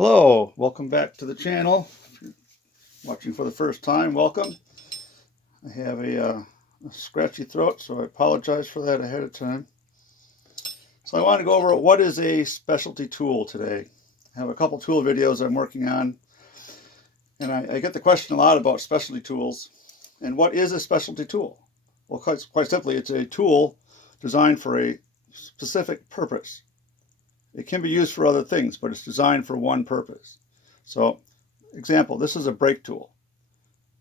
Hello, welcome back to the channel. If you're watching for the first time, welcome. I have a scratchy throat, so I apologize for that ahead of time. So I want to go over what is a specialty tool today. I have a couple tool videos I'm working on, and I get the question a lot about specialty tools. And what is a specialty tool? Well, quite simply, it's a tool designed for a specific purpose. It can be used for other things, but it's designed for one purpose. So, example, this is a brake tool.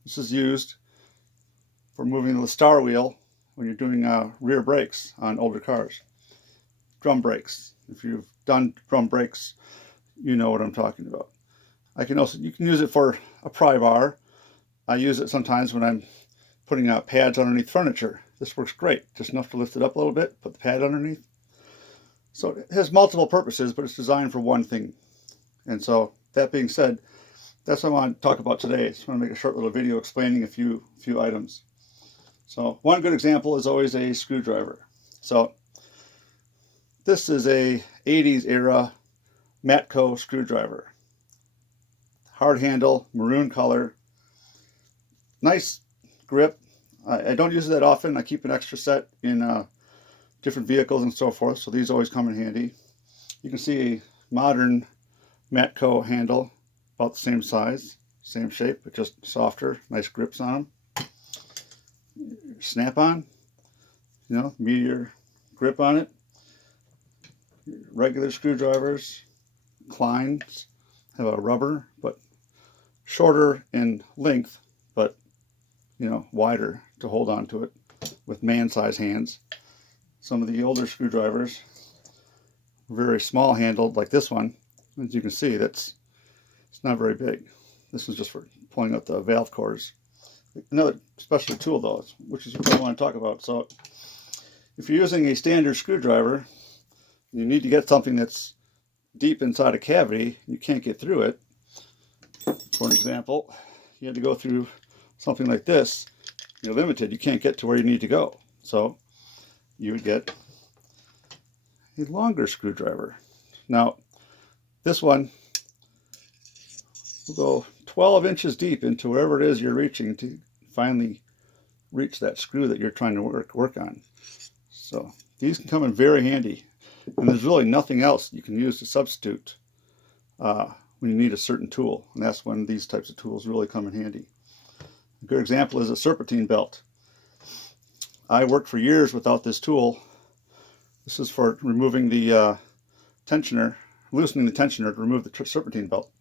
This is used for moving the star wheel when you're doing rear brakes on older cars. Drum brakes. If you've done drum brakes, you know what I'm talking about. You can use it for a pry bar. I use it sometimes when I'm putting pads underneath furniture. This works great. Just enough to lift it up a little bit, put the pad underneath. So it has multiple purposes, but it's designed for one thing. And so that being said, that's what I want to talk about today. I just want to make a short little video explaining a few items. So one good example is always a screwdriver. So this is a 80s era Matco screwdriver. Hard handle, maroon color, nice grip. I don't use it that often. I keep an extra set in different vehicles and so forth, so these always come in handy. You can see a modern Matco handle, about the same size, same shape, but just softer, nice grips on them. Snap-on, meteor grip on it. Regular screwdrivers, Kleins, have a rubber, but shorter in length, but wider to hold on to it with man-sized hands. Some of the older screwdrivers, very small handled, like this one. As you can see, it's not very big. This is just for pulling out the valve cores. Another special tool, though, which is what I want to talk about. So, if you're using a standard screwdriver, you need to get something that's deep inside a cavity. You can't get through it. For an example, you had to go through something like this. You're limited. You can't get to where you need to go. So you would get a longer screwdriver. Now, this one will go 12 inches deep into wherever it is you're reaching to finally reach that screw that you're trying to work on. So these can come in very handy, and there's really nothing else you can use to substitute when you need a certain tool, and that's when these types of tools really come in handy. A good example is a Serpentine Belt. I worked for years without this tool. This is for removing the tensioner, loosening the tensioner to remove the Serpentine Belt.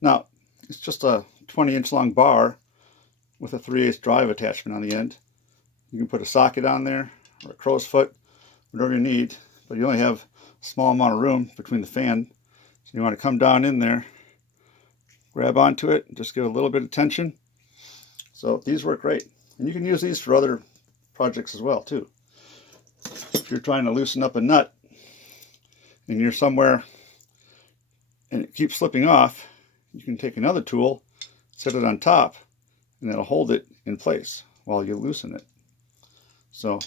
Now, it's just a 20-inch long bar with a 3/8 drive attachment on the end. You can put a socket on there or a crow's foot, whatever you need, but you only have a small amount of room between the fan. So you want to come down in there, grab onto it, and just give a little bit of tension. So these work great. And you can use these for other projects as well, too. If you're trying to loosen up a nut and you're somewhere and it keeps slipping off, you can take another tool, set it on top, and that'll hold it in place while you loosen it. So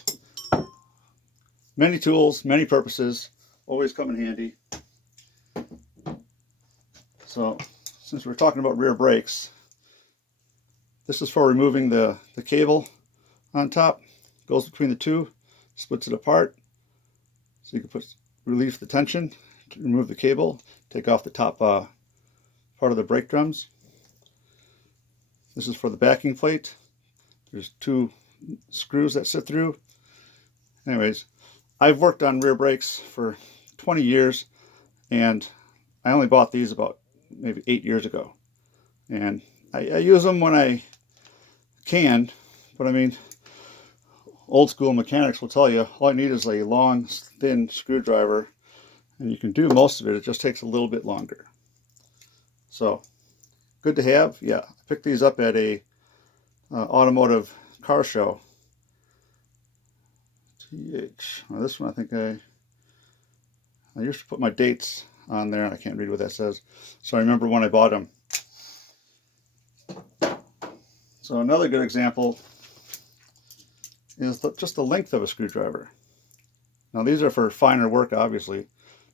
many tools, many purposes, always come in handy. So since we're talking about rear brakes, this is for removing the cable on top. Goes between the two, splits it apart, so you can release the tension to remove the cable, take off the top part of the brake drums. This is for the backing plate. There's two screws that sit through. Anyways, I've worked on rear brakes for 20 years, and I only bought these about maybe 8 years ago. And I use them when I can, but I mean, old school mechanics will tell you all you need is a long, thin screwdriver, and you can do most of it. It just takes a little bit longer. So, good to have. Yeah, I picked these up at a automotive car show. Well, this one I think I used to put my dates on there, and I can't read what that says. So I remember when I bought them. So another good example is just the length of a screwdriver. Now these are for finer work, obviously,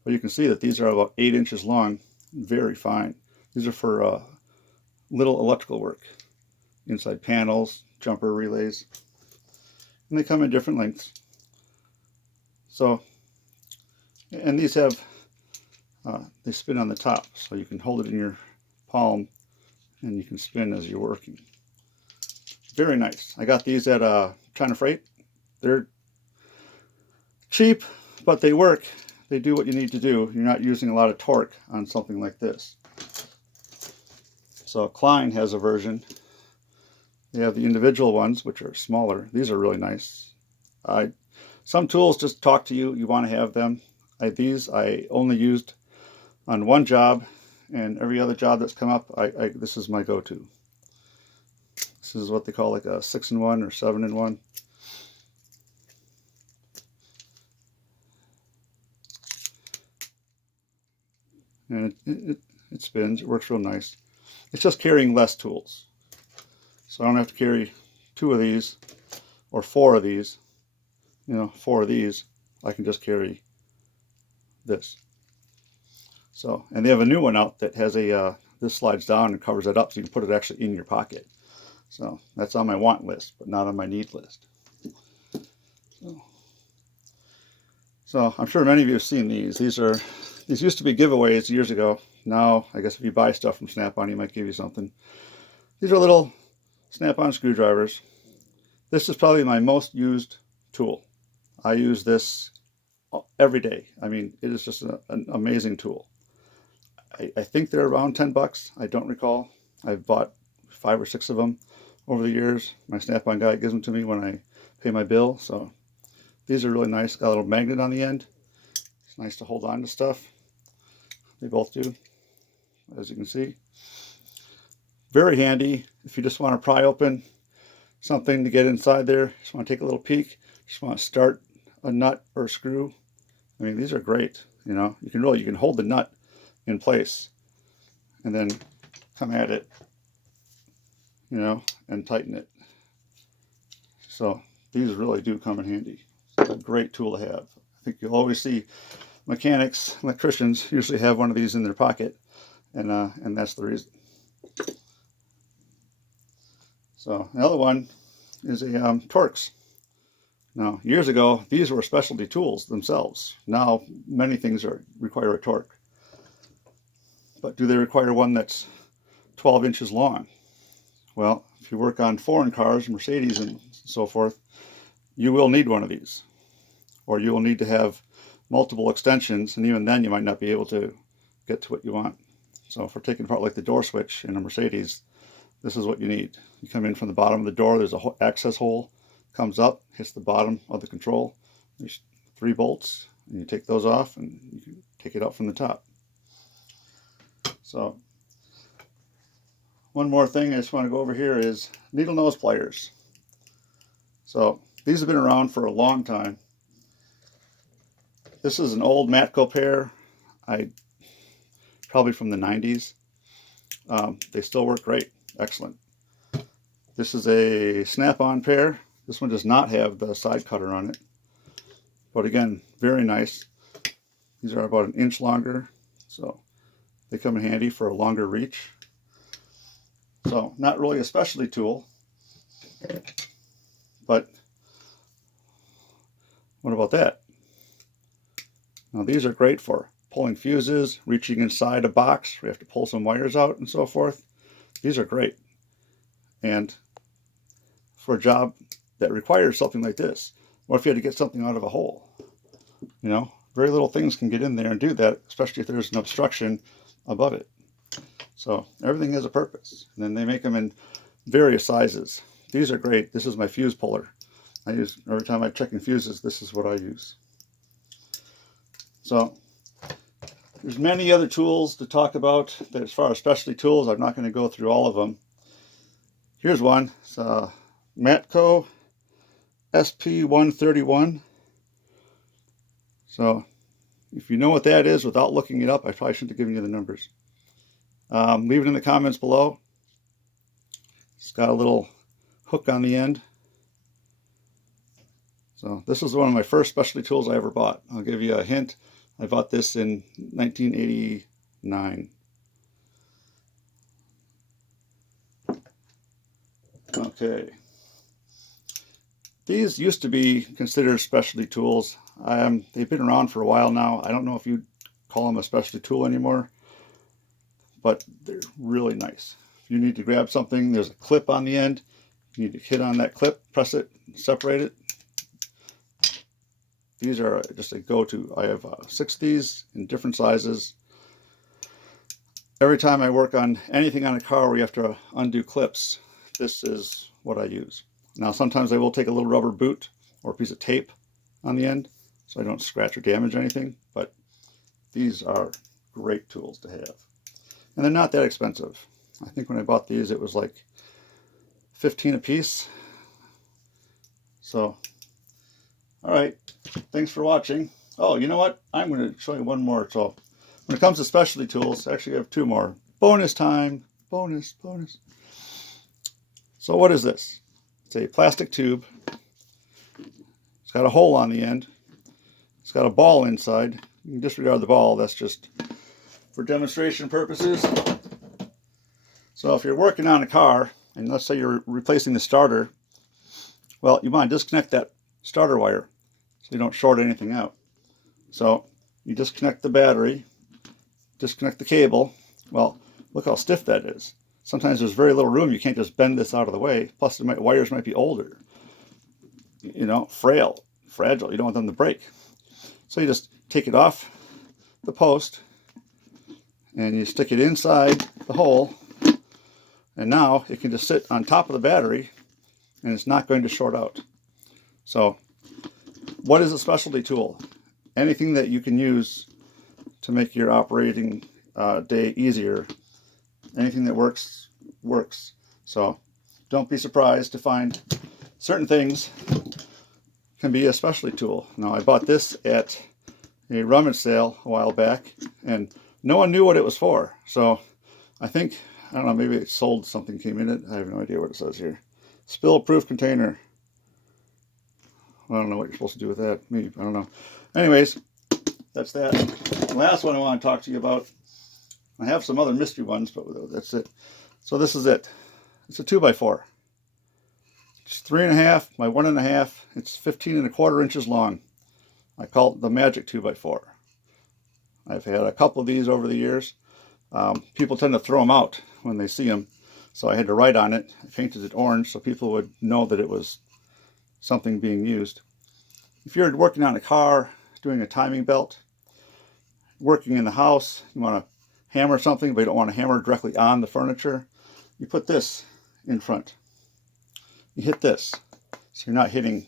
but you can see that these are about 8 inches long very fine. These are for little electrical work, inside panels, jumper relays, and they come in different lengths. So, and these have, they spin on the top, so you can hold it in your palm and you can spin as you're working. Very nice. I got these at China Freight. They're cheap, but they work. They do what you need to do. You're not using a lot of torque on something like this. So Klein has a version. They have the individual ones, which are smaller. These are really nice. Some tools just talk to you. You want to have them. These I only used on one job, and every other job that's come up, this is my go-to. This is what they call like a 6-in-1 or 7-in-1. And it spins. It works real nice. It's just carrying less tools. So I don't have to carry 2 of these or 4 of these. 4 of these. I can just carry this. So, and they have a new one out that has a, this slides down and covers it up so you can put it actually in your pocket. So that's on my want list, but not on my need list. So I'm sure many of you have seen these. These used to be giveaways years ago. Now, I guess if you buy stuff from Snap-on, he might give you something. These are little Snap-on screwdrivers. This is probably my most used tool. I use this every day. I mean, it is just an amazing tool. I think they're around 10 bucks. I don't recall. I've bought 5 or 6 of them over the years. My Snap-on guy gives them to me when I pay my bill. So these are really nice. Got a little magnet on the end. It's nice to hold on to stuff. They both do, as you can see. Very handy if you just want to pry open something to get inside there. Just want to take a little peek. Just want to start a nut or a screw. I mean, these are great. You can hold the nut in place and then come at it, and tighten it. So these really do come in handy. It's a great tool to have. I think you'll always see mechanics, electricians usually have one of these in their pocket, and that's the reason. So another one is a Torx. Now, years ago, these were specialty tools themselves. Now, many things require a torque. But do they require one that's 12 inches long? Well, if you work on foreign cars, Mercedes and so forth, you will need one of these. Or you will need to have multiple extensions, and even then you might not be able to get to what you want. So if we're taking apart like the door switch in a Mercedes, this is what you need. You come in from the bottom of the door, there's a access hole, comes up, hits the bottom of the control. There's 3 bolts, and you take those off, and you can take it out from the top. So, one more thing I just want to go over here is needle nose pliers. So, these have been around for a long time. This is an old Matco pair, probably from the 90s. They still work great, excellent. This is a Snap-on pair. This one does not have the side cutter on it, but again, very nice. These are about 1 inch longer, so they come in handy for a longer reach. So not really a specialty tool, but what about that? Now these are great for pulling fuses, reaching inside a box. We have to pull some wires out and so forth. These are great. And for a job that requires something like this, what if you had to get something out of a hole? Very little things can get in there and do that, especially if there's an obstruction above it. So everything has a purpose. And then they make them in various sizes. These are great. This is my fuse puller. Every time I'm checking fuses, this is what I use. So there's many other tools to talk about. As far as specialty tools, I'm not going to go through all of them. Here's one. It's a Matco Sp131. So if you know what that is without looking it up, I probably shouldn't have given you the numbers. Leave it in the comments below. It's got a little hook on the end. So this is one of my first specialty tools I ever bought. I'll give you a hint. I bought this in 1989. Okay. These used to be considered specialty tools. They've been around for a while now. I don't know if you'd call them a specialty tool anymore, but they're really nice. If you need to grab something, there's a clip on the end. You need to hit on that clip, press it, separate it. These are just a go-to. I have 6 of these in different sizes. Every time I work on anything on a car where you have to undo clips, this is what I use. Now sometimes I will take a little rubber boot or a piece of tape on the end so I don't scratch or damage anything, but these are great tools to have. And they're not that expensive. I think when I bought these it was like $15 a piece. So, alright, thanks for watching. Oh, you know what? I'm going to show you one more. So, when it comes to specialty tools, actually I have 2 more. Bonus time! Bonus. So what is this? It's a plastic tube. It's got a hole on the end. It's got a ball inside. You can disregard the ball. That's just for demonstration purposes. So if you're working on a car, and let's say you're replacing the starter, well, you want to disconnect that starter wire so you don't short anything out. So you disconnect the battery, disconnect the cable. Well, look how stiff that is. Sometimes there's very little room. You can't just bend this out of the way. Plus, the wires might be older, you know, fragile. You don't want them to break. So you just take it off the post and you stick it inside the hole. And now it can just sit on top of the battery and it's not going to short out. So what is a specialty tool? Anything that you can use to make your operating day easier. Anything that works. So don't be surprised to find certain things can be a specialty tool. Now I bought this at a rummage sale a while back and no one knew what it was for. So I think, I don't know, maybe it sold something came in it. I have no idea what it says here. Spill-proof container. I don't know what you're supposed to do with that. Maybe, I don't know. Anyways, that's that. The last one I want to talk to you about. I have some other mystery ones, but that's it. So this is it. It's a 2x4. It's 3.5 by 1.5. It's 15.25 inches long. I call it the magic 2x4. I've had a couple of these over the years. People tend to throw them out when they see them, so I had to write on it. I painted it orange so people would know that it was something being used. If you're working on a car, doing a timing belt, working in the house, you want to hammer something but you don't want to hammer directly on the furniture, you put this in front. You hit this so you're not hitting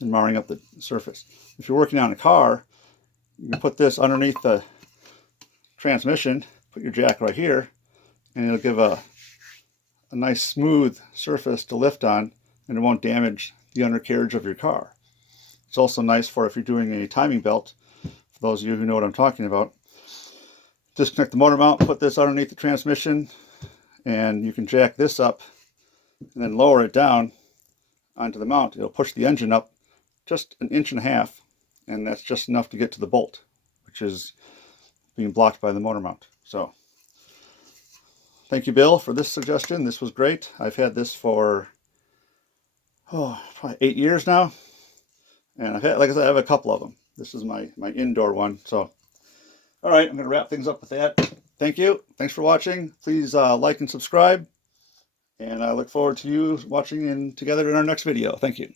and marring up the surface. If you're working on a car, you can put this underneath the transmission, put your jack right here, and it'll give a nice smooth surface to lift on, and it won't damage the undercarriage of your car. It's also nice for if you're doing a timing belt, for those of you who know what I'm talking about. Disconnect the motor mount, put this underneath the transmission, and you can jack this up and then lower it down onto the mount. It'll push the engine up just 1.5 inches, and that's just enough to get to the bolt, which is being blocked by the motor mount. So thank you, Bill, for this suggestion. This was great. I've had this for probably 8 years now, and I've had, like I said, I have a couple of them. This is my indoor one. So all right, I'm going to wrap things up with that. Thank you. Thanks for watching. Please like and subscribe, and I look forward to you watching together in our next video. Thank you.